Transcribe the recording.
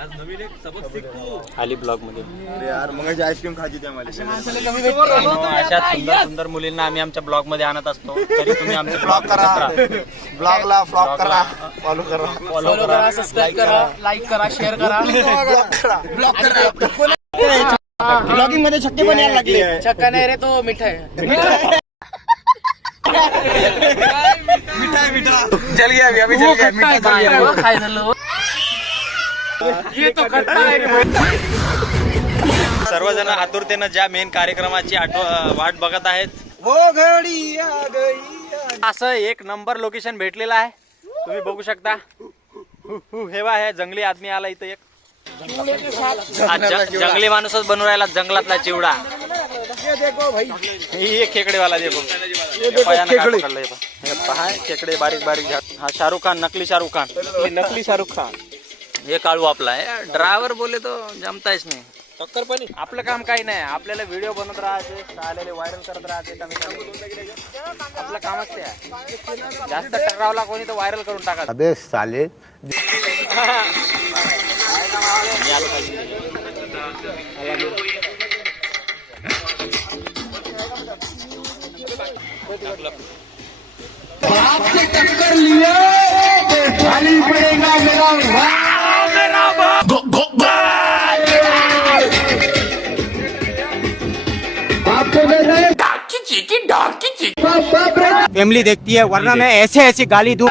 आली ब्लॉग मध्ये यार मग आईस्क्रीम खायची होती आम्हाला. अशा सुंदर सुंदर मुलींना आम्ही आमच्या ब्लॉग मध्ये आणत असतो. तरी तुम्ही आमचे ब्लॉग करा, ब्लॉगला फ्लॉग करा, फॉलो करा, सबस्क्राईब करा, लाईक करा, शेअर करा, ब्लॉग करा. ब्लॉगिंग मध्ये छक्के पण यायला लागले. चक्का नाही रे तो मिठा आहे. मिठा चल गया अभी चल गया मिठा काय झालं सर्वजण आतुरतेनं ज्या मेन कार्यक्रमाची वाट बघत आहेत. वो घडी आ गई. असं एक नंबर लोकेशन भेटलेलं आहे. तुम्ही बघू शकता. हे बा आहे जंगली आदमी आला इथं एक. जंगली माणूसच बनवून राहिला जंगलातला चिवडा. ही एक खेकडेवाला देखो खेकडे बारीक बारीक झाड. हा शाहरुख खान, नकली शाहरुख खान. नकली शाहरुख खान. हे काळू आपला आहे. ड्रायव्हर बोले तो जमतायच नाही. टक्कर पण आपलं काम काही नाही. आपल्याला व्हिडिओ बनवत राहायचे, आलेले व्हायरल करत राहायचे. आपलं कामच ते आहे. जास्त टकरावला कोणी तर व्हायरल करून टाका. अबे साले आपसे टक्कर लिए खाली पड़ेगा मेरा फैमिली देखती है वरना मैं ऐसे ऐसे गाली दूं.